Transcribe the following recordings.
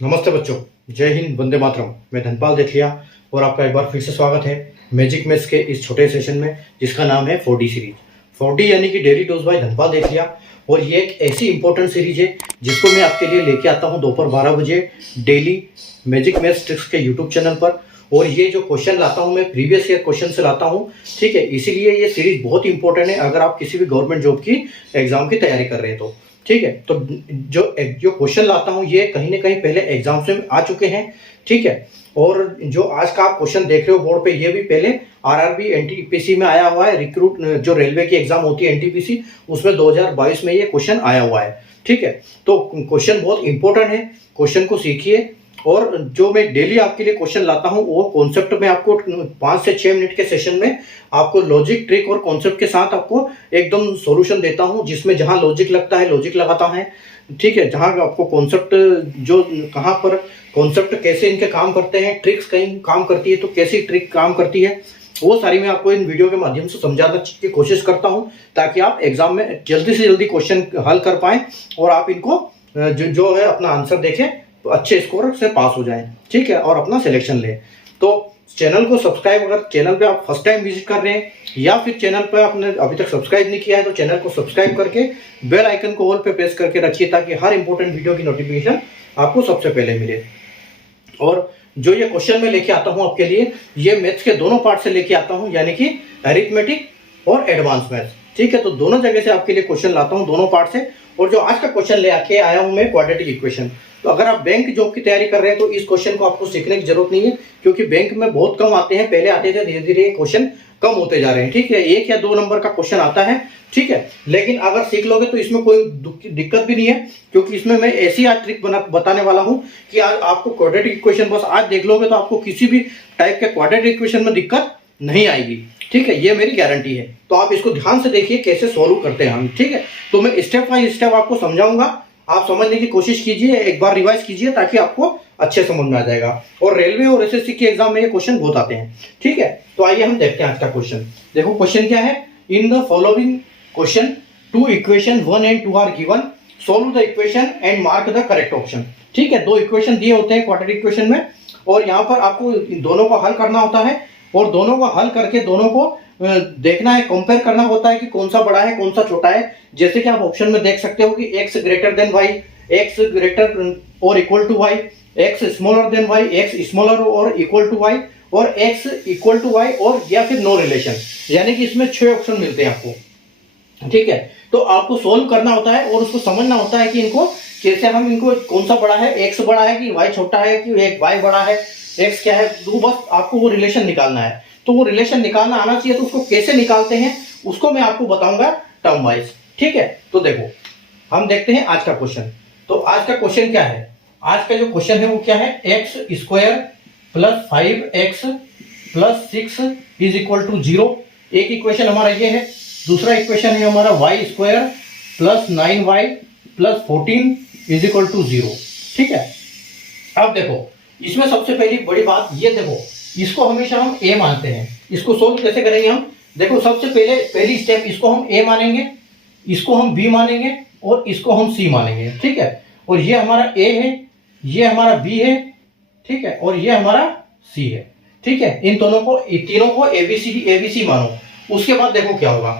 नमस्ते बच्चों, जय हिंद, वंदे मातरम। मैं धनपाल देथिया और आपका एक बार फिर से स्वागत है मैजिक मैथ्स के इस छोटे सेशन में जिसका नाम है 4D सीरीज। 4D यानी कि डेली डोज बाय धनपाल देथिया। और ये एक ऐसी इंपॉर्टेंट सीरीज है जिसको मैं आपके लिए लेके आता हूँ दोपहर 12 बजे डेली मैजिक मैथ्स ट्रिक्स के यूट्यूब चैनल पर। और ये जो क्वेश्चन लाता हूँ मैं प्रीवियस ईयर क्वेश्चन से लाता हूँ, ठीक है। इसीलिए ये सीरीज बहुत इंपॉर्टेंट है अगर आप किसी भी गवर्नमेंट जॉब की एग्जाम की तैयारी कर रहे हैं तो, ठीक है। तो जो जो क्वेश्चन लाता हूँ ये कहीं ना कहीं पहले एग्जाम्स में आ चुके हैं, ठीक है। और जो आज का आप क्वेश्चन देख रहे हो बोर्ड पे, ये भी पहले आरआरबी एनटीपीसी में आया हुआ है। रिक्रूट जो रेलवे की एग्जाम होती है एनटीपीसी, उसमें 2022 में ये क्वेश्चन आया हुआ है, ठीक है। तो क्वेश्चन बहुत इंपॉर्टेंट है, क्वेश्चन को सीखिए। और जो मैं डेली आपके लिए क्वेश्चन लाता हूं वो कॉन्सेप्ट में आपको 5 से 6 मिनट के सेशन में आपको लॉजिक, ट्रिक और कॉन्सेप्ट के साथ आपको एकदम सॉल्यूशन देता हूं, जिसमें जहां लॉजिक लगता है लॉजिक लगाता है, ठीक है। जहां आपको कॉन्सेप्ट जो कहां पर कॉन्सेप्ट कैसे इनके काम करते हैं, ट्रिक्स कहीं काम करती है तो कैसी ट्रिक काम करती है, वो सारी मैं आपको इन वीडियो के माध्यम से समझाने की कोशिश करता हूं ताकि आप एग्जाम में जल्दी से जल्दी क्वेश्चन हल कर पाएं और आप इनको जो है अपना आंसर देखें तो अच्छे स्कोर से पास हो जाएं, ठीक है, और अपना सिलेक्शन लें। तो चैनल को सब्सक्राइब, अगर चैनल पे आप फर्स्ट टाइम विजिट कर रहे हैं या फिर चैनल पे आपने अभी तक सब्सक्राइब नहीं किया है तो चैनल को सब्सक्राइब करके बेल आइकन को ऑल पे प्रेस करके रखिए ताकि हर इंपॉर्टेंट वीडियो की नोटिफिकेशन आपको सबसे पहले मिले। और जो ये क्वेश्चन मैं लेके आता हूं आपके लिए, ये मैथ्स के दोनों पार्ट से लेके आता हूं, यानी कि अरिथमेटिक और एडवांस मैथ्स, ठीक है। तो दोनों जगह से आपके लिए क्वेश्चन लाता हूं, दोनों पार्ट से। और जो आज का क्वेश्चन ले आके आया हूं मैं, क्वाड्रेटिक इक्वेशन। तो अगर आप बैंक जॉब की तैयारी कर रहे हैं तो इस क्वेश्चन को आपको सीखने की जरूरत नहीं है, क्योंकि बैंक में बहुत कम आते हैं, पहले आते थे, धीरे धीरे ये क्वेश्चन कम होते जा रहे हैं, ठीक है। 1 या 2 नंबर का क्वेश्चन आता है, ठीक है, लेकिन अगर सीख लोगे तो इसमें कोई दिक्कत भी नहीं है, क्योंकि इसमें मैं ऐसी आज ट्रिक बताने वाला हूं कि आज आपको क्वाड्रेटिक इक्वेशन बस आज देख लोगे तो आपको किसी भी टाइप के क्वाड्रेटिक इक्वेशन में दिक्कत नहीं आएगी, ठीक है। ये मेरी गारंटी है। तो आप इसको ध्यान से देखिए कैसे सॉल्व करते हैं हम, ठीक है। तो मैं स्टेप बाय स्टेप आपको समझाऊंगा, आप समझने की कोशिश कीजिए, एक बार रिवाइज कीजिए ताकि आपको अच्छे समझ में आ जाएगा। और रेलवे और एसएससी के एग्जाम में ये क्वेश्चन बहुत आते हैं, ठीक है। तो आइए हम देखते हैं आज का क्वेश्चन। देखो क्वेश्चन क्या है, in the following question 2 equation 1 and 2 are given, solve the equation and mark the correct option, ठीक है। 2 इक्वेशन दिए होते हैं क्वाड्रेटिक इक्वेशन में और यहाँ पर आपको दोनों को हल करना होता है और दोनों को हल करके दोनों को देखना है, कंपेयर करना होता है कि कौन सा बड़ा है कौन सा छोटा है। जैसे कि आप ऑप्शन में देख सकते हो कि x greater than y, x greater और equal to y, x smaller than y, x smaller और इक्वल टू y, और x इक्वल टू y, और या फिर नो रिलेशन, यानी कि इसमें 6 ऑप्शन मिलते हैं आपको, ठीक है। तो आपको सोल्व करना होता है और उसको समझना होता है कि इनको कैसे हम इनको कौन सा बड़ा है, x बड़ा है कि y छोटा है कि y बड़ा है, x क्या है, तो बस आपको वो रिलेशन निकालना है। तो वो रिलेशन निकालना आना चाहिए, तो उसको कैसे निकालते हैं उसको मैं आपको बताऊंगा टर्म वाइज, ठीक है। तो देखो हम देखते हैं आज का क्वेश्चन। तो आज का क्वेश्चन क्या है, आज का जो क्वेश्चन है वो क्या है, x square plus 5x plus 6 is equal to 0। एक इक्वेशन हमारा ये है। दूसरा इक्वेशन है हमारा y square plus 9y plus 14 is equal to 0, ठीक है। अब देखो इसमें सबसे पहली बड़ी बात ये, देखो इसको हमेशा हम a मानते हैं। इसको सोल्व कैसे करेंगे हम, देखो सबसे पहली स्टेप, इसको हम a मानेंगे, इसको हम b मानेंगे और इसको हम c मानेंगे, ठीक है। और ये हमारा a है, ये हमारा b है, ठीक है, और ये हमारा c है, ठीक है। इन दोनों को, तीनों को abc मानो। उसके बाद देखो क्या होगा,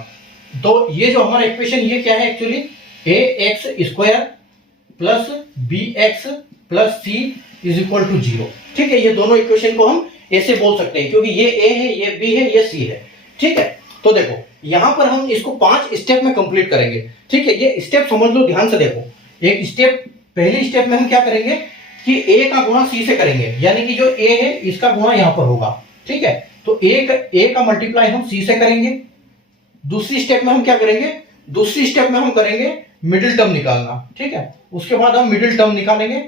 तो ये जो हमारा इक्वेशन ये क्या है actually, ax square plus bx plus c is equal to 0, ठीक है। ये दोनों इक्वेशन को हम ऐसे बोल सकते हैं क्योंकि ये a है, ये b है, ये c है, ठीक है। तो देखो यहां पर हम इसको 5 स्टेप में कंप्लीट करेंगे, ठीक है। ये स्टेप समझ लो ध्यान से। देखो एक स्टेप, पहली स्टेप में हम क्या करेंगे कि a का गुणा c से करेंगे, यानी कि जो a है इसका गुणा यहां पर होगा, ठीक है। तो a का मल्टीप्लाई हम c से करेंगे। दूसरी स्टेप में हम क्या करेंगे, दूसरी स्टेप में हम करेंगे मिडिल टर्म निकालना, ठीक है। उसके बाद हम मिडिल टर्म निकालेंगे,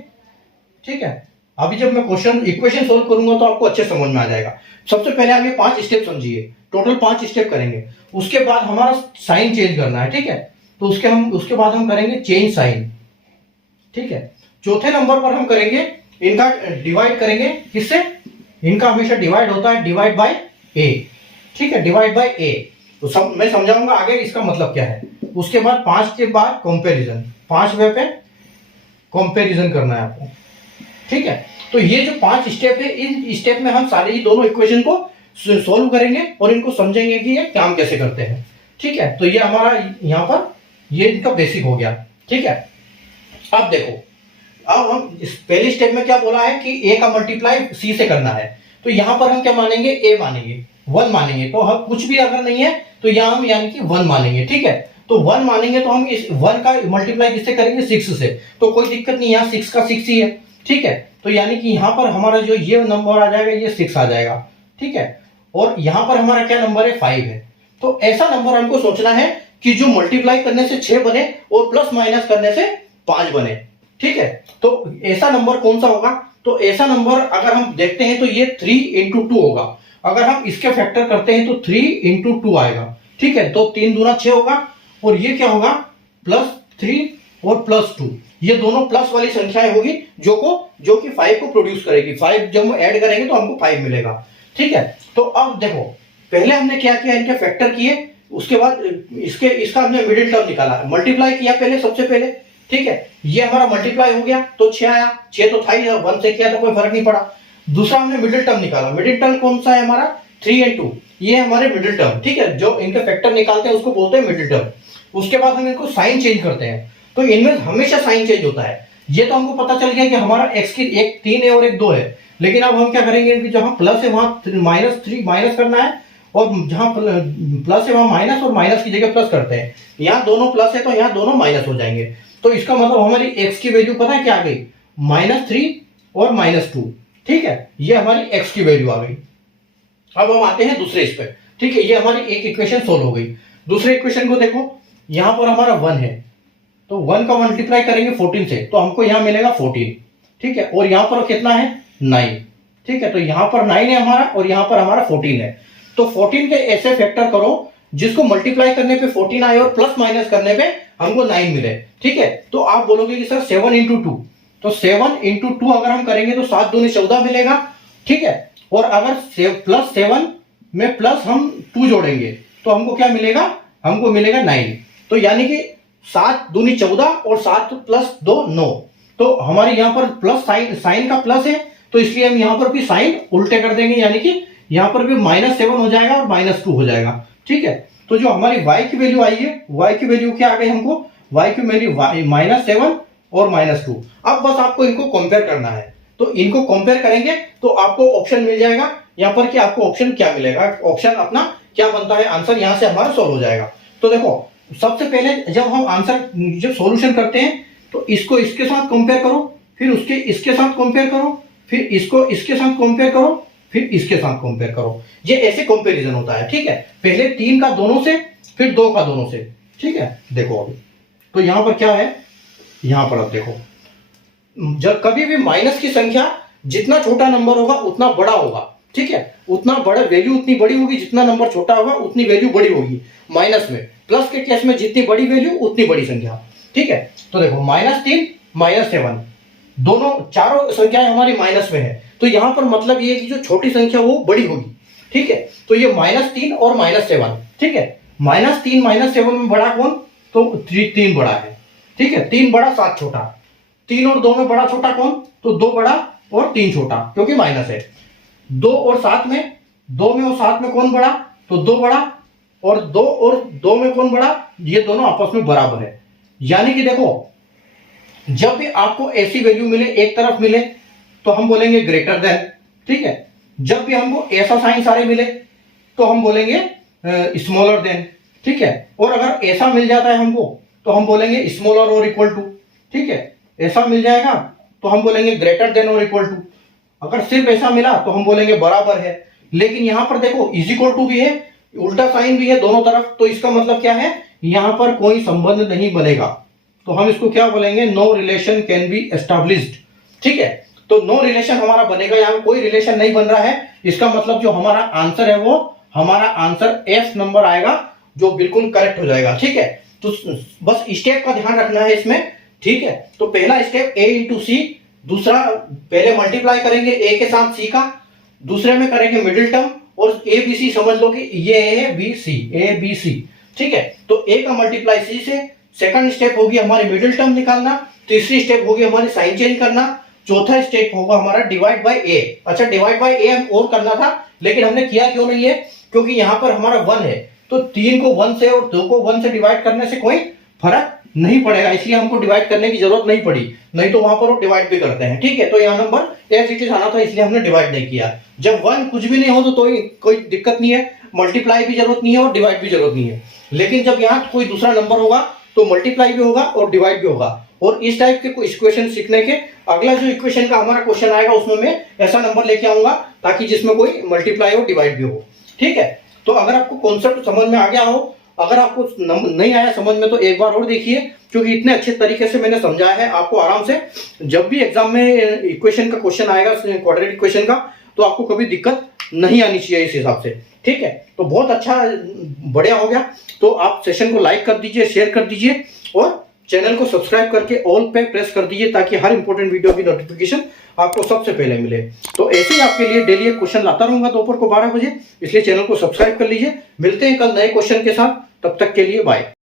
ठीक है। अभी जब मैं इक्वेशन सोल्व करूंगा तो आपको अच्छे समझ में आ जाएगा। सबसे पहले आप ये 5 स्टेप समझिए, टोटल 5 स्टेप करेंगे। उसके बाद हमारा साइन चेंज करना है, ठीक है। तो उसके बाद हम करेंगे चेंज साइन, ठीक है। चौथे नंबर पर हम करेंगे इनका डिवाइड करेंगे, किससे, इनका हमेशा डिवाइड होता है डिवाइड बाय a, ठीक है, डिवाइड बाय a। तो मैं समझाऊंगा आगे इसका मतलब क्या है। उसके बाद 5 के बाद कंपैरिजन, 5वें पे कंपैरिजन करना है आपको, ठीक है। तो ये जो 5 स्टेप है, इन स्टेप में हम सारे ही दोनों इक्वेशन को सोल्व करेंगे और इनको समझेंगे कि ये काम कैसे करते हैं। ठीक है, तो ये हमारा यहाँ पर ये इनका बेसिक हो गया। ठीक है, अब देखो, अब हम इस पहले स्टेप में क्या बोला है कि ए का मल्टीप्लाई सी से करना है, तो यहां पर हम क्या मानेंगे, ए मानेंगे, 1 मानेंगे। तो हम कुछ भी अगर नहीं है तो यहां हम यानी कि 1 मानेंगे। ठीक है, तो 1 मानेंगे तो हम इस 1 का मल्टीप्लाई किससे करेंगे, 6 से। तो कोई दिक्कत नहीं, यहाँ 6 का 6 ही है। ठीक है, तो यानी कि यहाँ पर हमारा जो ये नंबर आ जाएगा, ये 6 आ जाएगा। ठीक है, और यहाँ पर हमारा क्या नंबर है, 5 है। तो ऐसा नंबर हमको सोचना है कि जो मल्टीप्लाई करने से 6 बने और प्लस माइनस करने से 5 बने। ठीक है, तो ऐसा नंबर कौन सा होगा, तो ऐसा नंबर अगर हम देखते हैं तो ये 3 इंटू 2 होगा। अगर हम इसके फैक्टर करते हैं तो 3 इंटू 2 आएगा। ठीक है, तो 3 दूना 6 होगा, और ये क्या होगा, +3 और +2, ये दोनों प्लस वाली संख्याएं होगी जो कि 5 को प्रोड्यूस करेगी। 5 जब हम ऐड करेंगे तो हमको 5 मिलेगा। ठीक है, तो अब देखो, पहले हमने क्या किया, इनके फैक्टर किए, उसके बाद इसका हमने मिडिल टर्म निकाला, मल्टीप्लाई किया पहले, सबसे पहले। ठीक है, ये हमारा मल्टीप्लाई हो गया तो 6 आया, 6 तो था ही, 1 से किया तो कोई फर्क नहीं पड़ा। दूसरा हमने मिडिल टर्म निकाला, मिडिल टर्म कौन सा है हमारा, 3 और 2, ये हमारे मिडिल टर्म। ठीक है, जो इनके फैक्टर निकालते हैं उसको बोलते हैं मिडिल टर्म। उसके बाद हम इनको साइन चेंज करते हैं, तो इनमें हमेशा साइन चेंज होता है। ये तो हमको पता चल गया कि हमारा x की एक 3 है और एक 2 है, लेकिन अब हम क्या करेंगे कि जहां प्लस है वहां -3 माइनस करना है, और जहां प्लस है वहां माइनस, और माइनस की जगह प्लस करते हैं। यहाँ दोनों प्लस है तो यहाँ दोनों माइनस हो जाएंगे। तो इसका मतलब हमारी x की वैल्यू पता है क्या आ गई, -3 और -2। ठीक है, ये हमारी x की वैल्यू आ गई। अब हम आते हैं दूसरे इस पे। ठीक है, ये हमारी एक इक्वेशन सोल्व हो गई। दूसरे इक्वेशन को देखो, यहां पर हमारा 1 है, तो 1 का मल्टीप्लाई करेंगे 14 से, तो हमको यहां मिलेगा 14। ठीक है, और यहां पर कितना है, 9। ठीक है, तो यहां पर 9 है हमारा, और यहां पर हमारा 14 है। तो 14 के ऐसे फैक्टर करो जिसको मल्टीप्लाई करने पे 14 आए और प्लस माइनस करने पे हमको 9 मिले। ठीक है, तो आप बोलोगे कि सर 7 इंटू 2, तो 7 इंटू 2 अगर हम करेंगे तो 7 दूनी 14 मिलेगा। ठीक है, और अगर +7 में प्लस हम 2 जोड़ेंगे तो हमको क्या मिलेगा, हमको मिलेगा 9। तो यानी कि 7 दूनी 14 और 7 + 2 9। तो हमारे यहाँ पर प्लस साइन का प्लस है, तो इसलिए हम यहाँ पर भी साइन उल्टे कर देंगे, यानी कि यहाँ पर भी -7 हो जाएगा और -2 हो जाएगा। ठीक है, तो जो हमारी y की वैल्यू आई है, y की वैल्यू क्या आ गई हमको, y की वैल्यू -7 और -2। अब बस आपको इनको कंपेयर करना है, तो इनको कंपेयर करेंगे तो आपको ऑप्शन मिल जाएगा यहाँ पर कि आपको ऑप्शन क्या मिलेगा, ऑप्शन अपना क्या बनता है, आंसर यहाँ से हमारा सॉल्व हो जाएगा। तो देखो, सबसे पहले जब हम आंसर जब सॉल्यूशन करते हैं तो इसको इसके साथ कंपेयर करो, फिर उसके इसके साथ कंपेयर करो, फिर इसको इसके साथ कंपेयर करो, फिर इसके साथ कंपेयर करो। ये ऐसे कंपैरिजन होता है। ठीक है, पहले 3 का दोनों से, फिर 2 का दोनों से। ठीक है, देखो अभी तो यहां पर क्या है, यहां पर अब देखो, जब कभी भी माइनस की संख्या जितना छोटा नंबर होगा उतना बड़ा होगा। ठीक है, उतना बड़ा वैल्यू उतनी बड़ी होगी, जितना नंबर छोटा होगा उतनी वैल्यू बड़ी होगी माइनस में। प्लस के केस में जितनी बड़ी वैल्यू उतनी बड़ी संख्या। ठीक है, तो देखो -3 -7 दोनों चारों संख्याएं हमारी माइनस में है, तो यहां पर मतलब ये है कि जो छोटी संख्या वो बड़ी होगी। ठीक है, तो ये -3 और -7। ठीक है, -3 -7 में बड़ा कौन, तो 3 बड़ा है। ठीक है, 3 बड़ा 7 छोटा, 3 और 2 में बड़ा छोटा कौन, तो 2 बड़ा और 3 छोटा, क्योंकि माइनस है। 2 और 7 में, 2 में और 7 में कौन बड़ा, तो 2 बड़ा, और 2 में कौन बड़ा, ये दोनों आपस में बराबर है। यानी कि देखो, जब भी आपको ऐसी वैल्यू मिले, एक तरफ मिले, तो हम बोलेंगे ग्रेटर देन। ठीक है, जब भी हमको ऐसा साइन सारे मिले तो हम बोलेंगे स्मॉलर देन। ठीक है, और अगर ऐसा मिल जाता है हमको तो हम बोलेंगे स्मॉलर और इक्वल टू। ठीक है, ऐसा मिल जाएगा तो हम बोलेंगे ग्रेटर देन और इक्वल टू। अगर सिर्फ ऐसा मिला तो हम बोलेंगे बराबर है। लेकिन यहां पर देखो इज इक्वल टू भी है, उल्टा साइन भी है दोनों तरफ, तो इसका मतलब क्या है, यहां पर कोई संबंध नहीं बनेगा। तो हम इसको क्या बोलेंगे, no relation can be established. ठीक है, तो नो रिलेशन हमारा बनेगा, यहाँ कोई रिलेशन नहीं बन रहा है। इसका मतलब जो हमारा आंसर है वो हमारा आंसर एफ नंबर आएगा, जो बिल्कुल करेक्ट हो जाएगा। ठीक है, तो बस स्टेप का ध्यान रखना है इसमें। ठीक है, तो पहला स्टेप a इंटू सी, दूसरा पहले मल्टीप्लाई करेंगे a के साथ c का, दूसरे में करेंगे मिडिल टर्म, और ए बी सी समझ लो कि ये है B C, A B C. ठीक है, तो a का मल्टीप्लाई c से, सेकंड स्टेप होगी हमारी मिडिल टर्म निकालना, तीसरी स्टेप होगी हमारी साइन चेंज करना, चौथा स्टेप होगा हमारा डिवाइड बाय ए। अच्छा, डिवाइड बाय ए हम और करना था, लेकिन हमने किया क्यों नहीं है, क्योंकि यहाँ पर हमारा 1 है, तो 3 को 1 से और 2 को 1 से डिवाइड करने से कोई फर्क नहीं पड़ेगा, इसलिए हमको डिवाइड करने की जरूरत नहीं पड़ी, नहीं तो वहां पर वो डिवाइड भी करते हैं। ठीक है, तो यहाँ नंबर एज इट इज आना था, इसलिए हमने डिवाइड नहीं किया। जब 1 कुछ भी नहीं हो तो कोई दिक्कत नहीं है, मल्टीप्लाई भी जरूरत नहीं है और डिवाइड भी जरूरत नहीं है। लेकिन जब यहाँ कोई दूसरा नंबर होगा तो मल्टीप्लाई भी होगा और डिवाइड भी होगा। और इस टाइप के कुछ इक्वेशन सीखने के अगला जो इक्वेशन का हमारा क्वेश्चन आएगा उसमें मैं ऐसा नंबर लेके आऊंगा ताकि जिसमें कोई मल्टीप्लाई और डिवाइड भी हो। ठीक है, तो अगर आपको कॉन्सेप्ट समझ में आ गया हो, अगर आपको नहीं आया समझ में, तो एक बार और देखिए, क्योंकि इतने अच्छे तरीके से मैंने समझाया है आपको। आराम से जब भी एग्जाम में इक्वेशन का क्वेश्चन आएगा, क्वाड्रेटिक इक्वेशन का, तो आपको कभी दिक्कत नहीं आनी चाहिए इस हिसाब से। ठीक है, तो बहुत अच्छा, बढ़िया हो गया। तो आप सेशन को लाइक कर दीजिए, शेयर कर दीजिए और चैनल को सब्सक्राइब करके ऑल पे प्रेस कर दीजिए ताकि हर इंपॉर्टेंट वीडियो की नोटिफिकेशन आपको सबसे पहले मिले। तो ऐसे ही आपके लिए डेली एक क्वेश्चन लाता रहूंगा दोपहर को 12 बजे, इसलिए चैनल को सब्सक्राइब कर लीजिए। मिलते हैं कल नए क्वेश्चन के साथ, तब तक के लिए बाय।